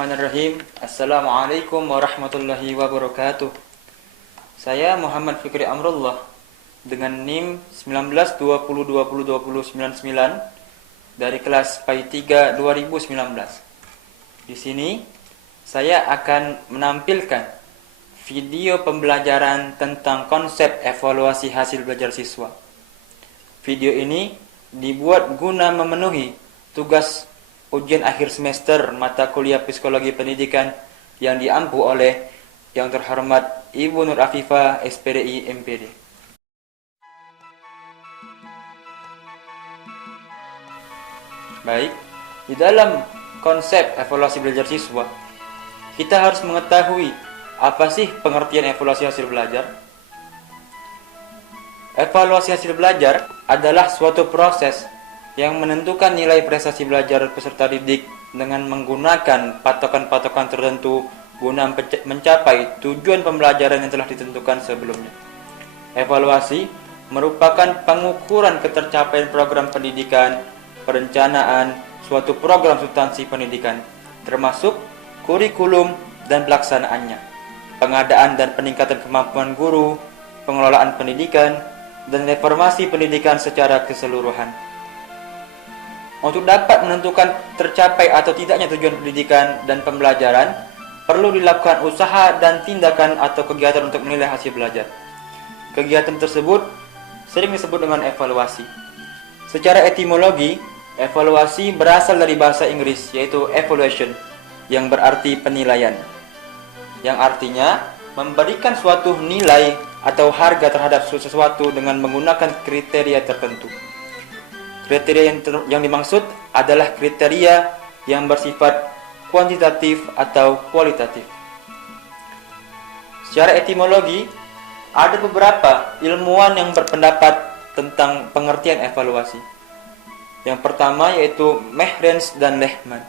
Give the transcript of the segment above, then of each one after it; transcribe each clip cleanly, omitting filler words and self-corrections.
Bismillahirrahmanirrahim. Assalamualaikum warahmatullahi wabarakatuh. Saya Muhammad Fikri Amrullah dengan NIM 1920202099 dari kelas PAI 3 2019. Di sini saya akan menampilkan video pembelajaran tentang konsep evaluasi hasil belajar siswa. Video ini dibuat guna memenuhi tugas ujian akhir semester mata kuliah Psikologi Pendidikan yang diampu oleh Yang Terhormat Ibu Nur Afifah, SPDI MPD. Baik, di dalam konsep evaluasi belajar siswa, kita harus mengetahui apa sih pengertian evaluasi hasil belajar. Evaluasi hasil belajar adalah suatu proses yang menentukan nilai prestasi belajar peserta didik dengan menggunakan patokan-patokan tertentu guna mencapai tujuan pembelajaran yang telah ditentukan sebelumnya. Evaluasi merupakan pengukuran ketercapaian program pendidikan, perencanaan, suatu program substansi pendidikan, termasuk kurikulum dan pelaksanaannya, pengadaan dan peningkatan kemampuan guru, pengelolaan pendidikan, dan reformasi pendidikan secara keseluruhan. Untuk dapat menentukan tercapai atau tidaknya tujuan pendidikan dan pembelajaran, perlu dilakukan usaha dan tindakan atau kegiatan untuk menilai hasil belajar. Kegiatan tersebut sering disebut dengan evaluasi. Secara etimologi, evaluasi berasal dari bahasa Inggris, yaitu evaluation, yang berarti penilaian, yang artinya memberikan suatu nilai atau harga terhadap sesuatu dengan menggunakan kriteria tertentu. Kriteria yang dimaksud adalah kriteria yang bersifat kuantitatif atau kualitatif. Secara etimologi, ada beberapa ilmuwan yang berpendapat tentang pengertian evaluasi. Yang pertama yaitu Mehrens dan Lehman.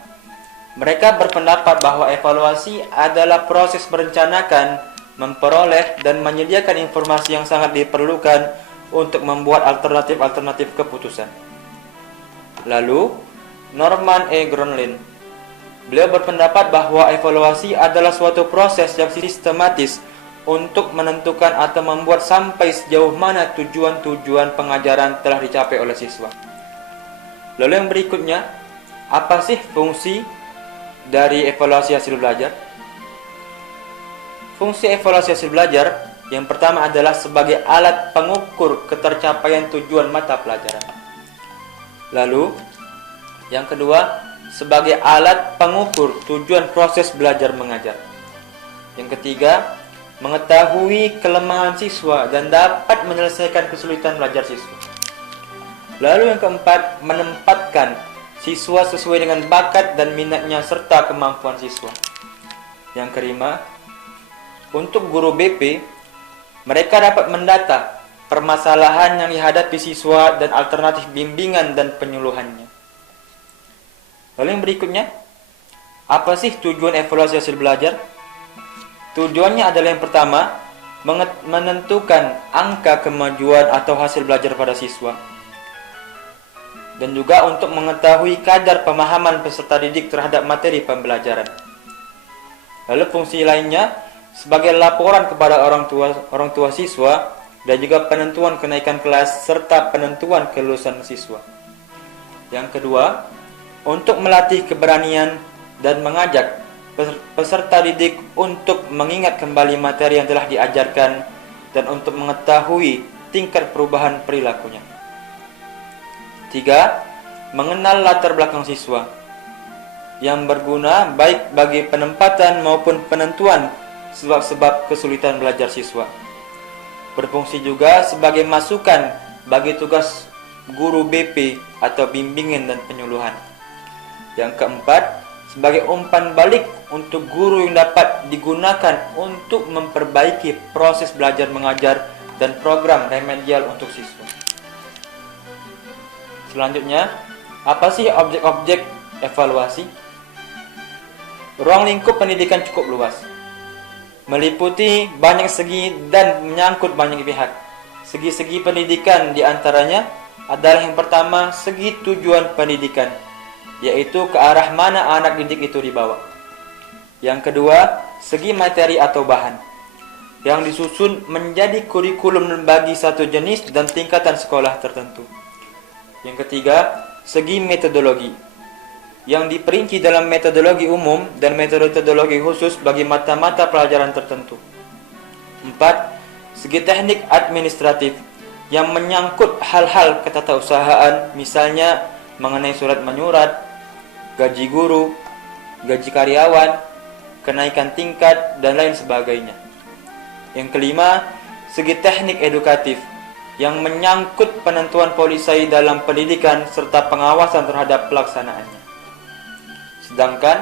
Mereka berpendapat bahwa evaluasi adalah proses merencanakan, memperoleh, dan menyediakan informasi yang sangat diperlukan untuk membuat alternatif-alternatif keputusan. Lalu, Norman E. Gronlund, beliau berpendapat bahwa evaluasi adalah suatu proses yang sistematis untuk menentukan atau membuat sampai sejauh mana tujuan-tujuan pengajaran telah dicapai oleh siswa. Lalu yang berikutnya, apa sih fungsi dari evaluasi hasil belajar? Fungsi evaluasi hasil belajar yang pertama adalah sebagai alat pengukur ketercapaian tujuan mata pelajaran. Lalu, yang kedua, sebagai alat pengukur tujuan proses belajar mengajar. Yang ketiga, mengetahui kelemahan siswa dan dapat menyelesaikan kesulitan belajar siswa. Lalu yang keempat, menempatkan siswa sesuai dengan bakat dan minatnya serta kemampuan siswa. Yang kelima, untuk guru BP, mereka dapat mendata permasalahan yang dihadapi siswa dan alternatif bimbingan dan penyuluhannya. Lalu yang berikutnya, apa sih tujuan evaluasi hasil belajar? Tujuannya adalah yang pertama, menentukan angka kemajuan atau hasil belajar pada siswa. Dan juga untuk mengetahui kadar pemahaman peserta didik terhadap materi pembelajaran. Lalu fungsi lainnya, sebagai laporan kepada orang tua siswa, dan juga penentuan kenaikan kelas serta penentuan kelulusan siswa. Yang kedua, untuk melatih keberanian dan mengajak peserta didik untuk mengingat kembali materi yang telah diajarkan dan untuk mengetahui tingkat perubahan perilakunya. 3. Mengenal latar belakang siswa yang berguna baik bagi penempatan maupun penentuan sebab-sebab kesulitan belajar siswa. Berfungsi juga sebagai masukan bagi tugas guru BP atau bimbingan dan penyuluhan. Yang keempat, sebagai umpan balik untuk guru yang dapat digunakan untuk memperbaiki proses belajar mengajar dan program remedial untuk siswa. Selanjutnya, apa sih objek-objek evaluasi? Ruang lingkup pendidikan cukup luas, meliputi banyak segi dan menyangkut banyak pihak. Segi-segi pendidikan diantaranya adalah yang pertama, segi tujuan pendidikan, yaitu ke arah mana anak didik itu dibawa. Yang kedua, segi materi atau bahan yang disusun menjadi kurikulum bagi satu jenis dan tingkatan sekolah tertentu. Yang ketiga, segi metodologi yang diperinci dalam metodologi umum dan metodologi khusus bagi mata-mata pelajaran tertentu. 4. Segi teknik administratif yang menyangkut hal-hal ketatausahaan, misalnya mengenai surat menyurat, gaji guru, gaji karyawan, kenaikan tingkat, dan lain sebagainya. Yang kelima, segi teknik edukatif yang menyangkut penentuan polisai dalam pendidikan serta pengawasan terhadap pelaksanaannya. Sedangkan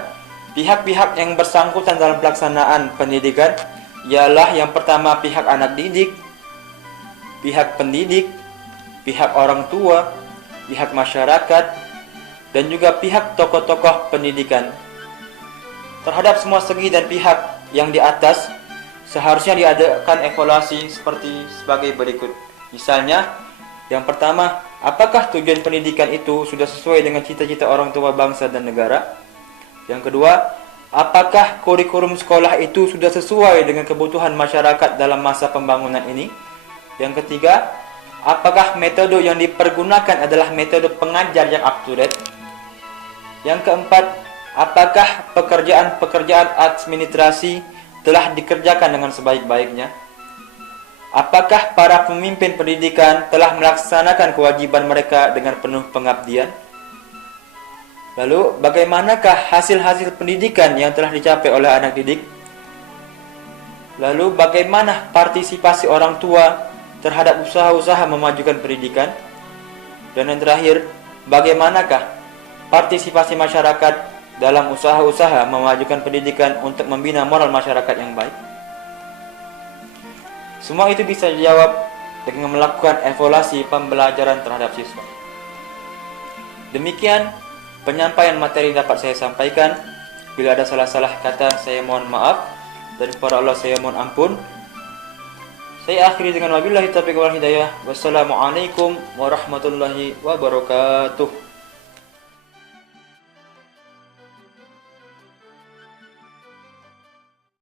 pihak-pihak yang bersangkutan dalam pelaksanaan pendidikan ialah yang pertama pihak anak didik, pihak pendidik, pihak orang tua, pihak masyarakat, dan juga pihak tokoh-tokoh pendidikan. Terhadap semua segi dan pihak yang di atas, seharusnya diadakan evaluasi sebagai berikut. Misalnya, yang pertama, apakah tujuan pendidikan itu sudah sesuai dengan cita-cita orang tua bangsa dan negara? Yang kedua, apakah kurikulum sekolah itu sudah sesuai dengan kebutuhan masyarakat dalam masa pembangunan ini? Yang ketiga, apakah metode yang dipergunakan adalah metode pengajar yang up to date? Yang keempat, apakah pekerjaan-pekerjaan administrasi telah dikerjakan dengan sebaik-baiknya? Apakah para pemimpin pendidikan telah melaksanakan kewajiban mereka dengan penuh pengabdian? Lalu, bagaimanakah hasil-hasil pendidikan yang telah dicapai oleh anak didik? Lalu, bagaimana partisipasi orang tua terhadap usaha-usaha memajukan pendidikan? Dan yang terakhir, bagaimanakah partisipasi masyarakat dalam usaha-usaha memajukan pendidikan untuk membina moral masyarakat yang baik? Semua itu bisa dijawab dengan melakukan evaluasi pembelajaran terhadap siswa. Demikian penyampaian materi dapat saya sampaikan. Bila ada salah-salah kata, saya mohon maaf, dan kepada Allah saya mohon ampun. Saya akhiri dengan wabillahi taufiq wal hidayah. Wassalamualaikum warahmatullahi wabarakatuh.